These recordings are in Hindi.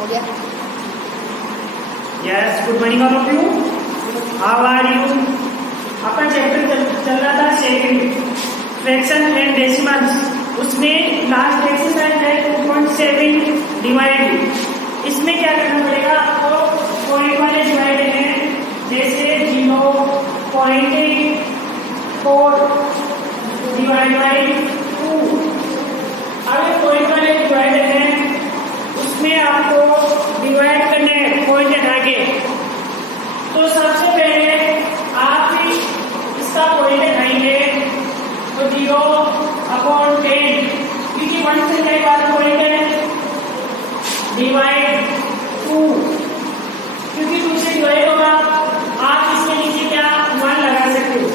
हो गया। Yes, good morning all of you, how are you. अपन चैप्टर चल रहा था सेकंड फ्रैक्शन एंड डेसिमल्स, उसमें लास्ट एक्सरसाइज है 2.7 डिवाइड। इसमें क्या करना पड़ेगा आपको, पॉइंट वाले डिवाइड हैं जैसे 0.4 डिवाइड बाई 2। अब पॉइंट वाले डिवाइड हैं उसमें आपको डिवाइड करने हैं पॉइंट हटा के। तो सबसे पहले आप इसका पॉइंट हटाएंगे तो 0/10, क्योंकि 1 से कई बार पॉइंट है, डिवाइड 2, क्योंकि 2 से डिवाइड होगा। आप इसके नीचे क्या 1 लगा सकते हो,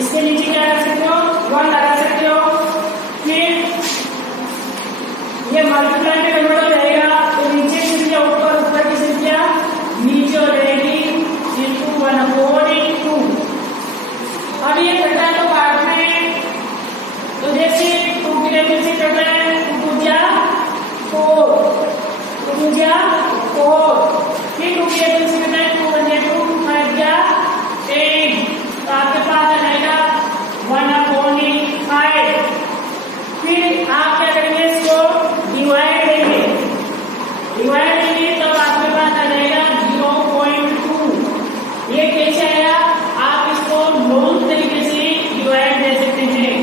इसके नीचे क्या कर सकते हो 1 लगा सकते हो। फिर ये मल्टीप्लाई में कन्वर्ट हो जाएगा तो नीचे की संख्या ऊपर, ऊपर की संख्या नीचे हो जाएगी into 1/2। अब ये कटा है तो पार्ट में, तो जैसे 2 की टेबल से कट रहा है 2 क्या 4, 2 क्या 4, फिर 2 की टेबल से कटा है 2 1 2, 5 क्या 10, तो आपके पास आ जाएगा 1/5। फिर आप क्या करेंगे, इसको डिवाइड देंगे, डिवाइड देंगे तब आपके पास आ जाएगा 0.2। ये कैसे आया, आप इसको लॉन्ग तरीके से डिवाइड दे सकते हैं।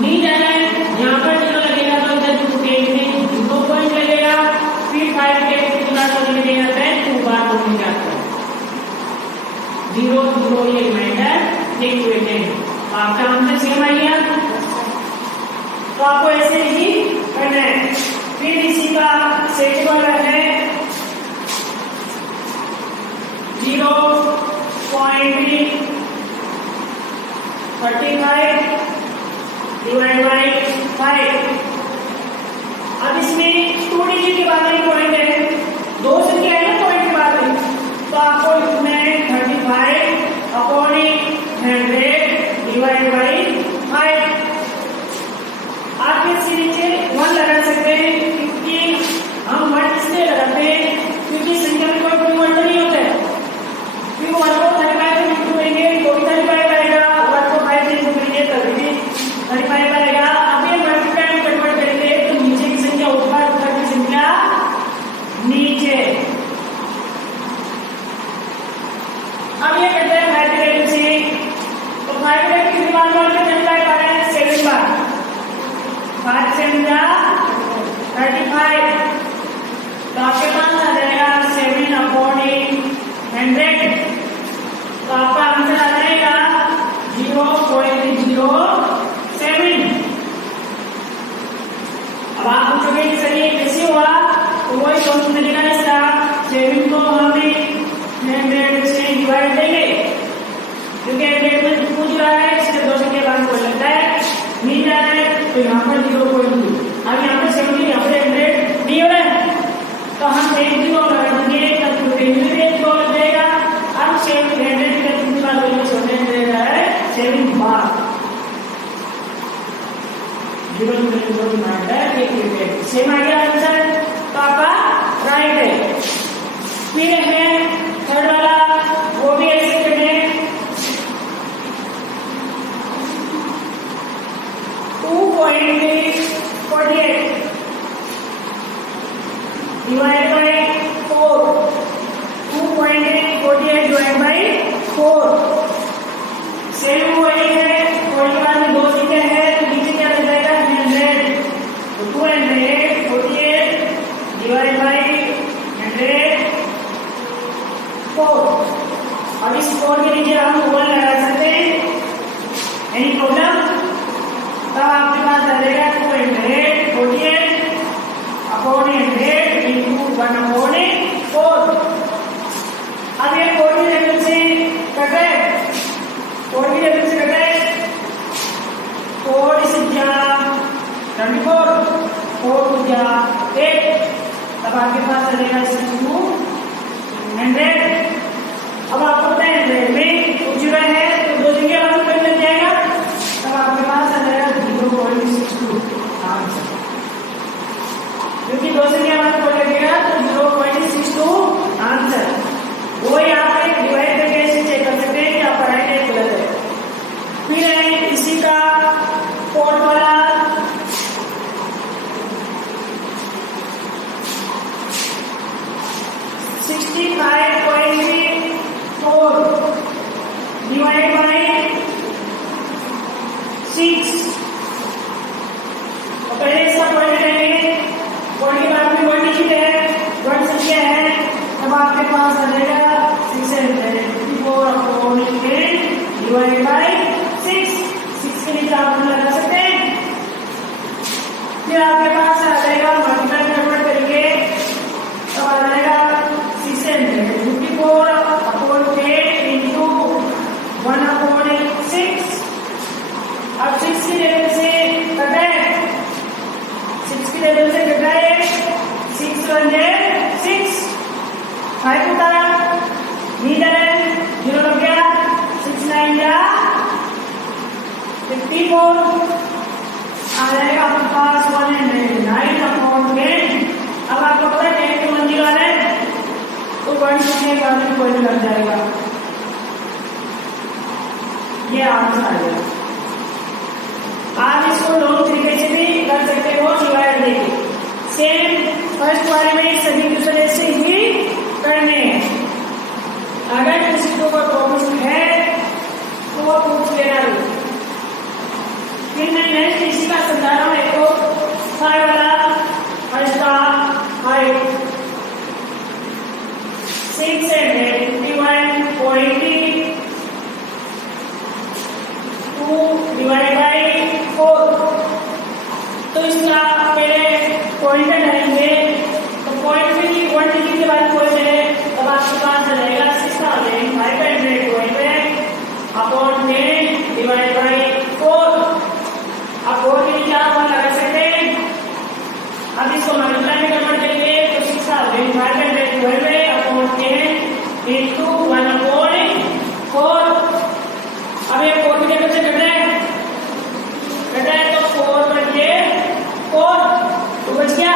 नहीं जाना है यहाँ पर 0 लगेगा तो इधर 2 में 0 पॉइंट लगेगा, फिर 5 के कितना लगेगा 2 बार होने जाता है 0 0, ये रिमाइंडर इक्वेट है। आपका आंसर सेम आ गया, तो आपको ऐसे ही करना है। फिर इसी का सेकंड वाला है 0.35 डिवाइड बाई 5। अब इसमें 2 डिजिट के बाद में पॉइंट है, 2 संख्या है ना पॉइंट के बाद में, तो आपको लिखना है 35/100 डिवाइड बाई 5। आप इसके नीचे 1 लगा सकते हैं, क्योंकि हम 1 इसलिए लगाते हैं क्योंकि संख्या में कोई परिवर्तन नहीं होता है। फिर 1 को 35 से इंटू करेंगे तो भी 35 आएगा, 1 को 5 से इंटू करेंगे तभी भी 35 आएगा। अब ये मल्टीप्लाई में कन्वर्ट करेंगे तो नीचे की संख्या ऊपर, ऊपर की संख्या नीचे। अब ये करते हैं 5 के वैल्यू से, तो 5 के कितनी बार मल्टीप्लाई कर रहे हैं 7 बार, 5 से 35, तो आपके पास आ जाएगा 7/100। तो आपका आंसर आ जाएगा 0.07। अब आप पूछोगे कि सर ये कैसे हुआ, तो वही क्वेश्चन मिलेगा इसका। 7 को हमें 100 से डिवाइड देंगे, क्योंकि 100 में पूछ रहा है, इसके 2 संख्या बाद कोई लगता है नहीं जा रहा है, तो यहाँ पर 0.2। अब यहाँ पर 70, यहाँ पर 100 नहीं हो रहा है, तो हम 0 लगा देंगे तब 2 लग जाएगा। अब 100 के कितनी बार वैल्यू छोटे दे रहा है 7 बार। 0 रिमाइंडर एक सेम आ गया आंसर, तो आपका राइट है। फिर है थर्ड वाला, वो भी ऐसे करें 2.48 divide by 4, 2.48 divide by 4। Same वही है, कोई बात में 2 संख्या है तो नीचे क्या लग जाएगा 100, तो 248 डिवाइड बाई 104। अब इस 4 के नीचे हम 1 लगा सकते हैं, एनी प्रॉब्लम, तब आपके पास आ जाएगा 248 अपॉन 100 इंटू 1/4। अब ये 4 की टेबल से कटे, 4 की टेबल से कटे 4 संख्या 24, 4 संख्या 8, तब आपके पास आ जाएगा 200। अब आपको पता है 100 में कुछ रहा है तो 2 संख्या बाद में लग जाएगा, तब आपके पास आ जाएगा 0.62 आंसर, क्योंकि 2 संख्या बाद को लगेगा डिवाइड बाय 6। तो पहले इसका पॉइंट लेंगे, पॉइंट के बाद में 1 डिजिट है, 1 संख्या है, तब आपके पास आ जाएगा 654 अपॉन 10 डिवाइड बाय 6। 6 के नीचे आप लगा सकते हैं। फिर आपके पास आ जाएगा मल्टीप्लाई कन्वर्ट करके, तब आ जाएगा 654 अपॉन 10 इंटू 1 अपॉन 6। अब 6 की लेवल से कटा है, 6 की लेवल से कटा है, 6 1 6, 5 होता है, नीचे 0 लग गया, 6 9 जा 54 आ जाएगा आपके पास 109 अपॉन 10। अब आपको पता है 10 के 1 0 आ रहा है, तो 1 के बाद में पॉइंट लग जाएगा, ये आंसर आ जाएगा। आप इसको लॉन्ग तरीके से भी कर सकते हो, डिवाइड देके सेम फर्स्ट वाले में सभी दूसरे से ही करने हैं। अगर किसी को कोई प्रॉब्लम है तो वो पूछ लेना। फिर मैं नेक्स्ट इसी का समझा रहा हूँ। एक तो 5 वाला फर्स्ट का 5 6 and 51 480 2 डिवाइड बाय 4। तो इसका पहले पॉइंट डालेंगे, तो पॉइंट में 1 डिजिट के बाद पॉइंट है, तब आपके पास आ जाएगा 6500 अपॉन 10 डिवाइड बाय 4। अब 4 के नीचे आप 1 लगा सकते हैं। अब इसको मल्टीप्लाई में कन्वर्ट करेंगे, तो 6500 अपॉन 10 इंटू 1 अपॉन 4। अब ये 4 की जगह से कट रहा है, तो 4 बचे 4, तो बच गया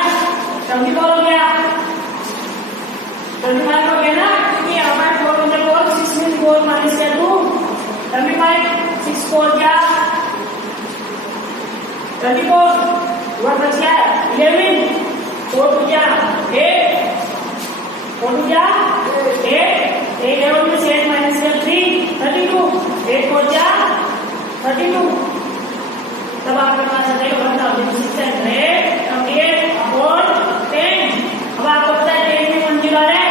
74 हो गया, 75 हो गया ना, क्योंकि हमारे 4 में 4 6 में 4 माइनस किया 2 75 6 4 क्या 34, 1 बच गया 11, 4 2 क्या 8, 4 2 क्या 8, 11 में से 8 माइनस किया 3 32, 8 4 क्या 32। तब आपके पास आ जाएगा 1628 अपॉन 10। अब आपको पता है 10 में 1 0 आ रहा है,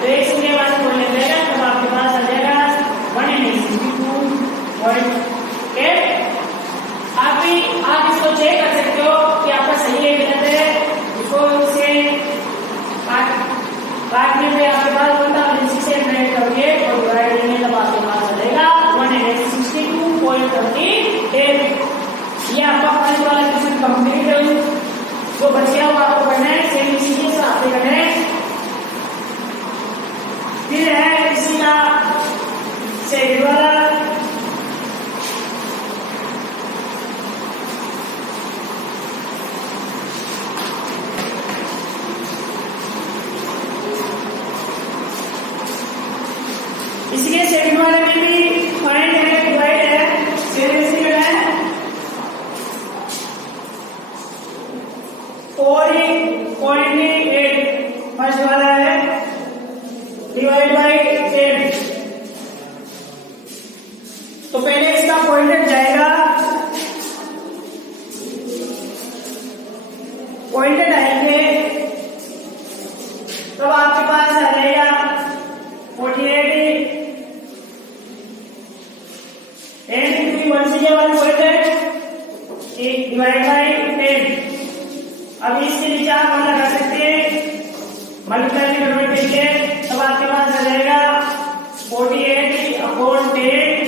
तो एक संख्या के बाद कोई लग जाएगा, तब आपके पास आ जाएगा 162.8। आप इसको चेक कर सकते हो कि आपका सही है गलत है। इसको से काटने पे आपके पास 1628 करोगे और डिवाइड करेंगे, तब आपके पास आ जाएगा 162.38। ये आपका फर्स्ट वाला क्वेश्चन कंप्लीट है। जो बचिया हुआ आपको करना है सेम इसी के साथ करना है। फिर है इसी का सेकंड वाला, इसके सेकंड वाले में भी फाइंड है, डिवाइड है, सेम इसी का है 4.8 फर्स्ट वाला है, डिवाइड बाय 10। तो पहले इसका पॉइंट जाएगा, पॉइंट आएंगे, तब आपके पास आ जाएगा 48 10 1 से 1 पॉइंट है, डिवाइड बाय 10। अब इसके नीचे आप 1 लगा सकते हैं, मल्टीप्लाई में कन्वर्ट करके, तब आपके पास आ जाएगा 48 अपॉन 10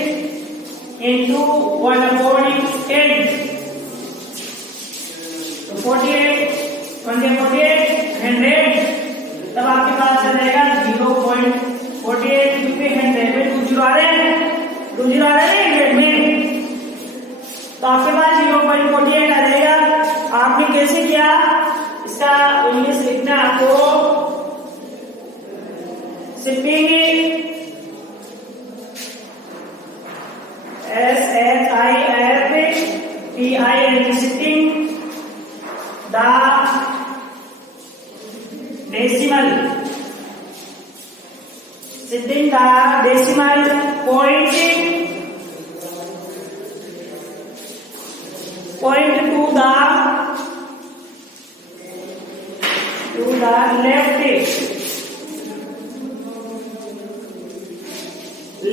इंटू 1 अपॉन 10। तो 48 148 100, तब आपके पास आ जाएगा 0.48, क्योंकि 100 में 2 0 आ रहे हैं, 2 0 आ रहे हैं 100 में, तो आपके पास 0.48 आ जाएगा। आपने कैसे किया, इसका इंग्लिश लिखना आपको shipping SHIFTING shipping the decimal putting the decimal point point to the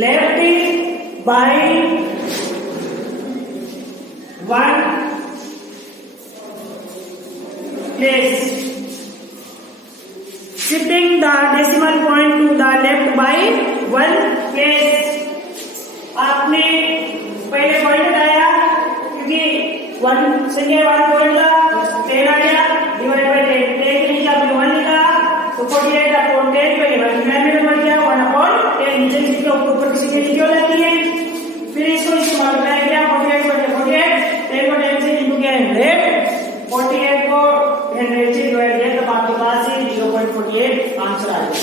left by 1 place. Shifting the decimal point to the left by 1 place. आपने पहले पॉइंट आया क्योंकि 1 संख्या 1 पॉइंट था 10 आ गया डिवाइड बाय 10 10 के नीचे आपने 1 लिखा तो 48 अपॉन 10 पे डिनोमिनेटर बढ़ गया 1 अपॉन 10 नीचे किसके ऊपर किसी के नीचे हो जाती है फिर इसको इस्तेमाल करेंगे क्या 48 बटे 48 10 को 10 से इंटू किया 100 48 को 100 से डिवाइड किया तब आपके पास 0.48 आंसर आ जाएगा।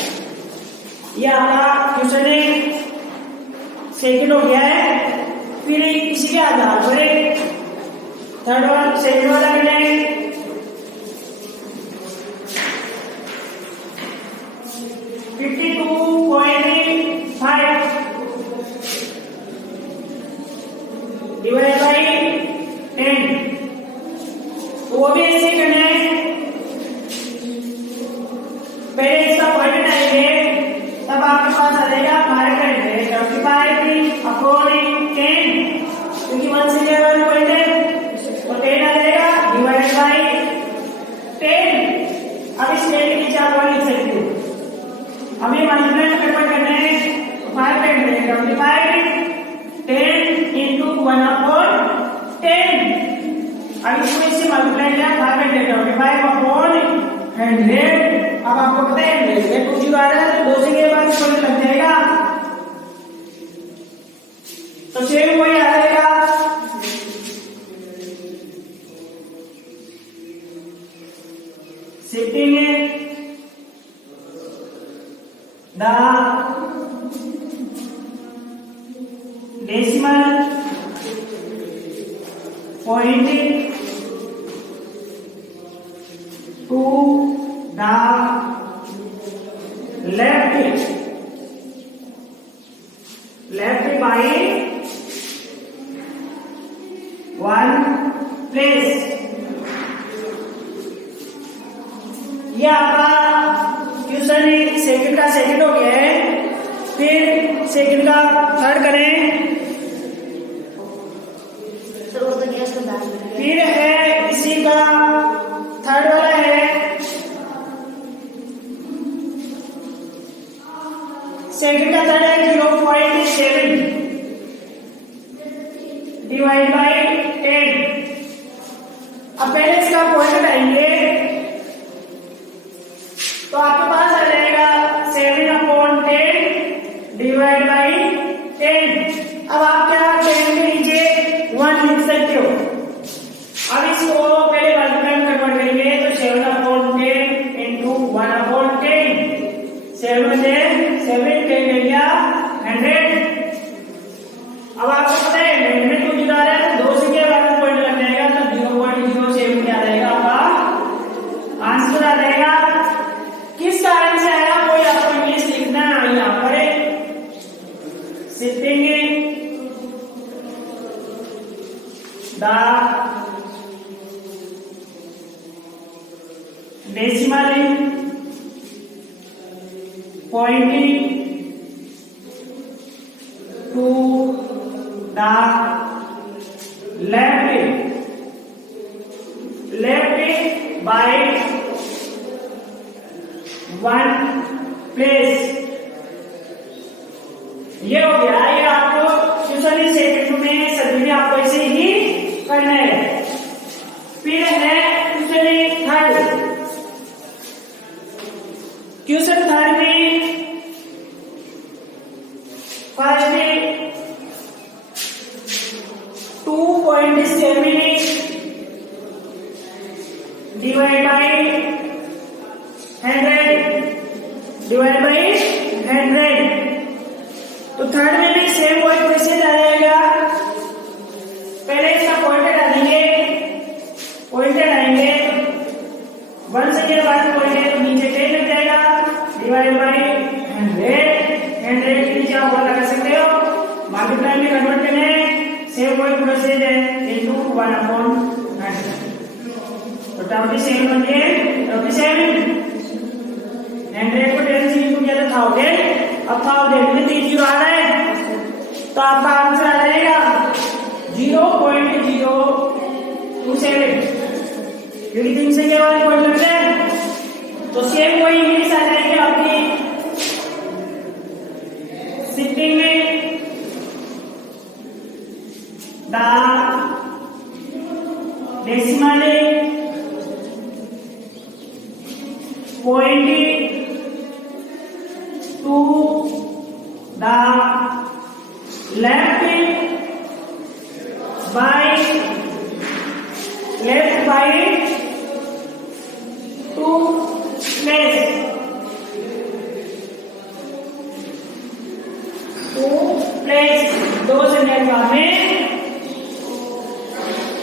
ये आपका क्वेश्चन है सेकंड हो गया है। फिर इसी के आधार पर थर्ड वन सेकंड वाला करेंगे 52.5 डिवाइड बाई 10 तो वो भी ऐसे करना है। पहले इसका पॉइंट आएंगे तब आपके पास आ जाएगा हमारे करंट 75 अपॉन 10 क्योंकि 1 से 1 पॉइंट है तो 10 आ जाएगा डिवाइड बाई 10। अब इस 10 के नीचे आप 1 लिख सकते हो। हमें मल्टीप्लाई में कन्वर्ट करना है 5 करंट 75 10 into 1 upon 10। अब इसको इससे मल्टीप्लाई किया 5 अपॉन 100। अब आपको पता है ये कुछ ही आ रहा है तो 2 से के बाद इसको लग जाएगा तो सेम वही आ जाएगा। Shifting the decimal point to the left by 1 place। ये आपका क्वेश्चन सेकंड का सेकंड हो गया है। फिर सेकंड का थर्ड करें। फिर है इसी का थर्ड वाला है सेकंड का थर्ड है 0.7 डिवाइड बाई 10। अब पहले इसका पॉइंट आएंगे तो आपके पास आ जाएगा 7 अपॉन 10 डिवाइड बाई 10। अब आप क्या 10 के नीचे 1 लिख सकते हो। अब इसको पहले मल्टीप्लाई में कन्वर्ट करेंगे तो 7 अपॉन 10 इंटू 1 अपॉन 10 7 से 7 10 गया 100। अब आपको पता है 100 को जुड़ा रहा है तो 2 से क्या बाद पॉइंट लग जाएगा तो 0.07 क्या आ जाएगा आपका आंसर आ जाएगा। किस कारण से आया कोई आपको इंग्लिश लिखना यहाँ पर shifting the decimal point to the left by 1 place। ये हो गया। ये आपको क्वेश्चन सेकंड में सभी में आपको ऐसे ही करना है। फिर है क्वेश्चन थर्ड में फर्स्ट में 2.7 डिवाइड बाई 100 डिवाइड बाई 100। तो थर्ड में भी सेम पॉइंट कैसे जाएगा। पहले इसका पॉइंटर डालेंगे पॉइंटर आएंगे 1 से के बाद पॉइंटर तो नीचे 10 लग जाएगा डिवाइड बाई 100 के नीचे आप और लगा सकते हो। मल्टीप्लाई में कन्वर्ट करना है सेम पॉइंट प्रोसेस है इनटू 1 अपॉन तो 27 बन गए 27 100 को 10 से इंटू किया था 1000 अब 1000 में 3 जीरो आ रहा है तो आपका आंसर आ जाएगा 0.027 क्योंकि 3 से क्या वाले पॉइंट लगते हैं तो सेम वही इंग्लिश आ जाएगी आपकी शिफ्टिंग में the decimal point two the left by 2 place 2 sentence में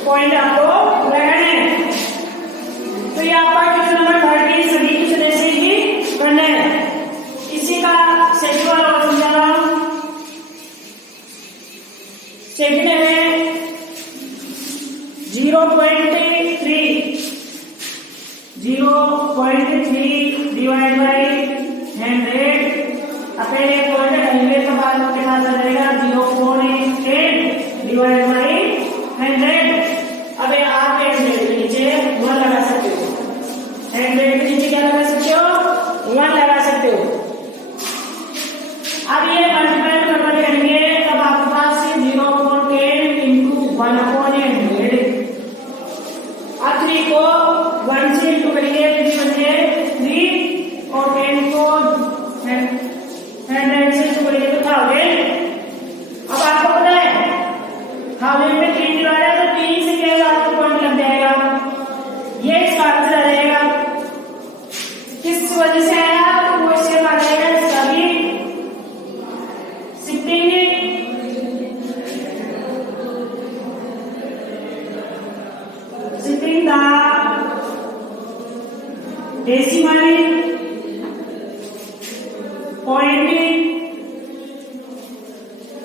पॉइंट आपको लगाना है तो ये आपका क्वेश्चन नंबर 30 सभी क्वेश्चन ऐसे ही करना है इसी का सेकंड वाला और समझा रहा हूं सेकंड है 0.3 डिवाइड बाय 100 पहले पॉइंट हंड्रेड के बाद आपके पास आ जाएगा 0.8 डिवाइड बाय 100 अब आप 100 के नीचे 1 लगा सकते हो 100 के नीचे क्या लगा सकते हो 1 लगा सकते हो अब ये मल्टीप्लाई करके करेंगे तब आपके पास 0.10 इंटू 1/100 अब 3 को 1 से इंटू करेंगे 3 बचे 3 और 10 को 100 से इंटू करेंगे तो 1000 अब आपको पता है 1000 में 3 डिवाइड है तो 3 से क्या आपको पॉइंट लग जाएगा ये इसका आंसर आ जाएगा किस वजह से आया वो इससे आ जाएगा सभी Sitting the decimal point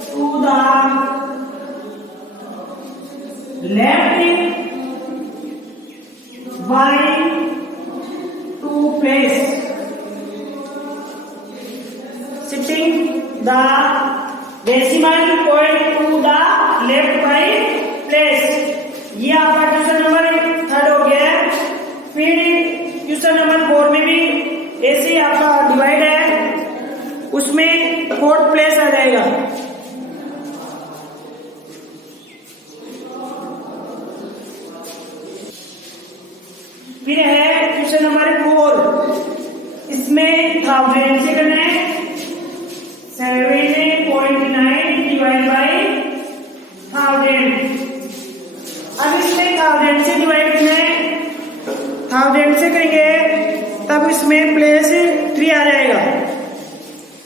to the left by 2 place. Shifting the decimal point to the left by place. ये आपका क्वेश्चन नंबर 3 हो गया फिर क्वेश्चन नंबर 4 में भी ऐसे ही आपका डिवाइड है उसमें 4th प्लेस आ जाएगा फिर है क्वेश्चन नंबर 4 इसमें 1000 से करना है 7.9 डिवाइड बाय 1000 अब इसमें 1000 से डिवाइड करना है 1000 से करेंगे तब इसमें प्लेस 3 आ जाएगा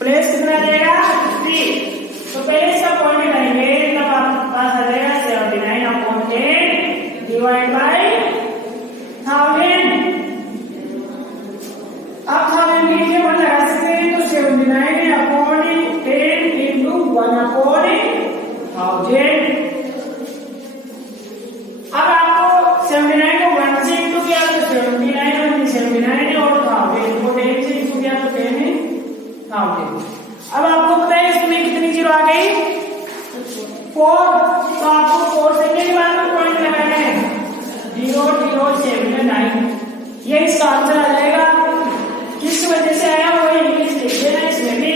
प्लेस कितना आ जाएगा 3 तो पहले इसका पॉइंट लगाएंगे तब आपके पास आ जाएगा 79/10 डिवाइड बाय 1000 अब 1000 के लिए 1 लगा सकते हैं तो 79/10 इंटू 1/1000 अब आपको 79 को 1 से इंटू किया तो 79 और 1000 को 10 से इंटू किया तो 10,000 अब आपको पता है इसमें कितनी जीरो आ गई 4 तो आपको 4 सेकंड के बाद में पॉइंट लगाना है 0.079 ये इसका आंसर आ जाएगा किस वजह से आया वो इंग्लिश लिख देना इसमें भी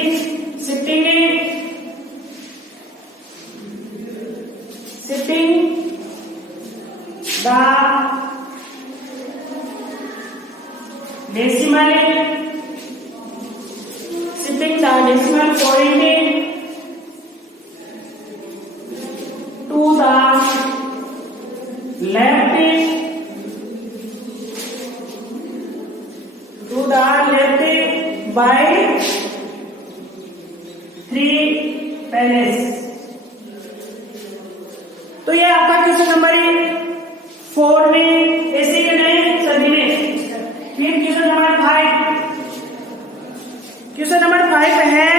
shifting the decimal shifting the decimal point to the left by 3 palace तो ये आपका क्वेश्चन नंबर 4 में ऐसे के नहीं सभी में फिर क्वेश्चन नंबर 5 क्वेश्चन नंबर 5 है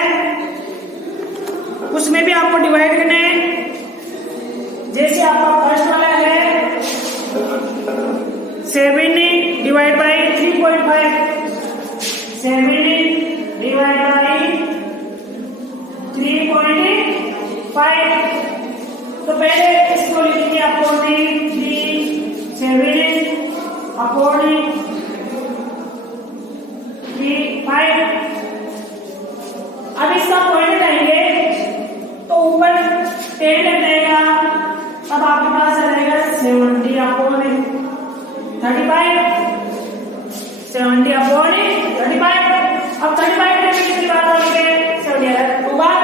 उसमें भी आपको डिवाइड करना है जैसे आपका फर्स्ट वाला है 7 17 डिवाइड बाई 3.5। तो पहले इसको लिखेंगे अपॉन 7 अपॉन 3.5। अब इसका पॉइंट लाएंगे तो ऊपर 10 लग जाएगा, अब आपके पास आ जाएगा 70 अपॉन 35। 70 अपॉन 35। अब 35 कितनी बार होंगे? 2 बार।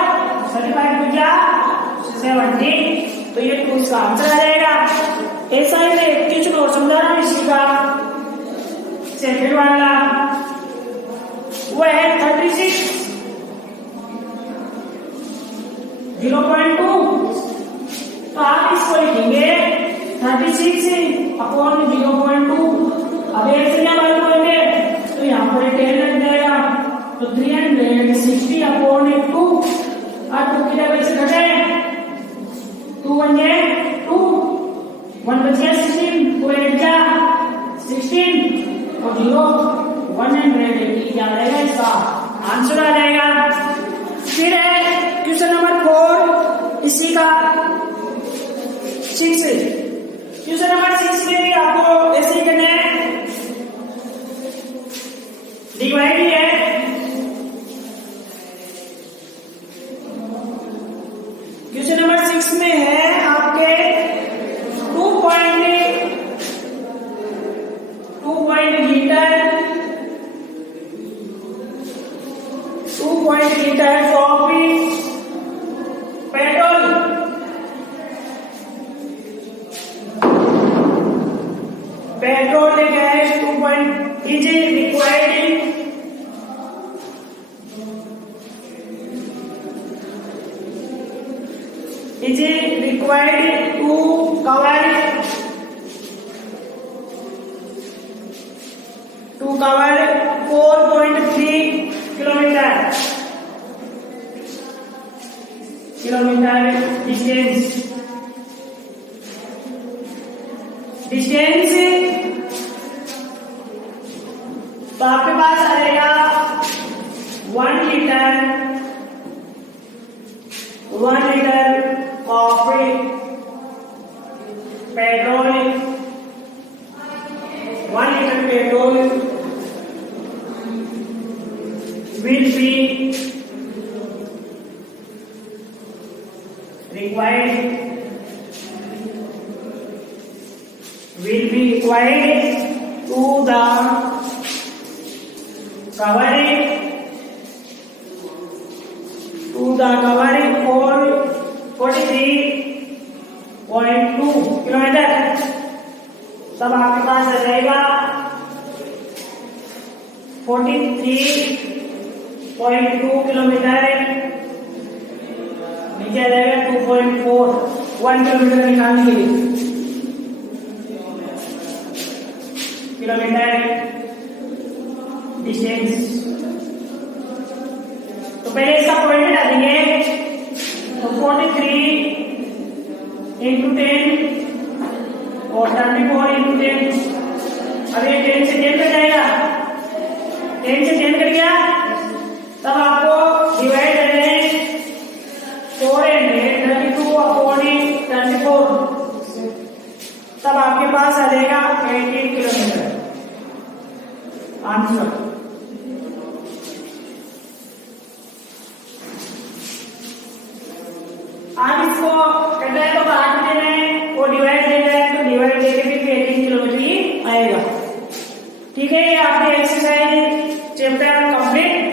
35 टू क्या 70, तो ये 2 इसका आंसर आ जाएगा। ऐसा ही मैं एक चीज और समझा रहा हूं इसी का। सेकंड वाला वो है 36 0.2। तो आप इसको लिखेंगे 36 अपॉन 0.2। अब एक से क्या बात करेंगे तो यहाँ पर 10 लग जाएगा, तो 360 अपॉन 2। और 2 की जगह से घटे 2 1 2 1 बचा 16, 2 8 जा 16 और 0 180 क्या रहेगा? इसका आंसर आ जाएगा। फिर है क्वेश्चन नंबर 4 इसी का 6। क्वेश्चन नंबर 6 में भी आपको ऐसे ही करना है, डिवाइड है। क्वेश्चन नंबर 6 में है आपके 2 लीटर ऑफ पेट्रोल लेके आए 2 is required to cover 4.3 kilometer distance। तो आपके पास आ जाएगा 1 litre of petrol, 1 litre petrol will be required to the covering for 43.2 kilometre. तब आपके पास आ जाएगा 43.2 किलोमीटर, नीचे आ जाएगा 2.4 1 किलोमीटर निकालने के लिए किलोमीटर डिस्टेंस। तो पहले इसका पॉइंट डालेंगे, तो 43 into 10 और 34 into 10। अब ये 10 से 10 कर जाएगा, 10 से 10 कर गया, तब आपको डिवाइड करना है 432 अपॉन 34। तब आपके पास आ जाएगा 18 किलोमीटर आंसर। आप इसको कहते हैं तो काट देना है, वो डिवाइड देना है, तो डिवाइड देके भी 18 किलोमीटर ही आएगा। ठीक है, ये आपकी एक्सरसाइज चैप्टर कंप्लीट।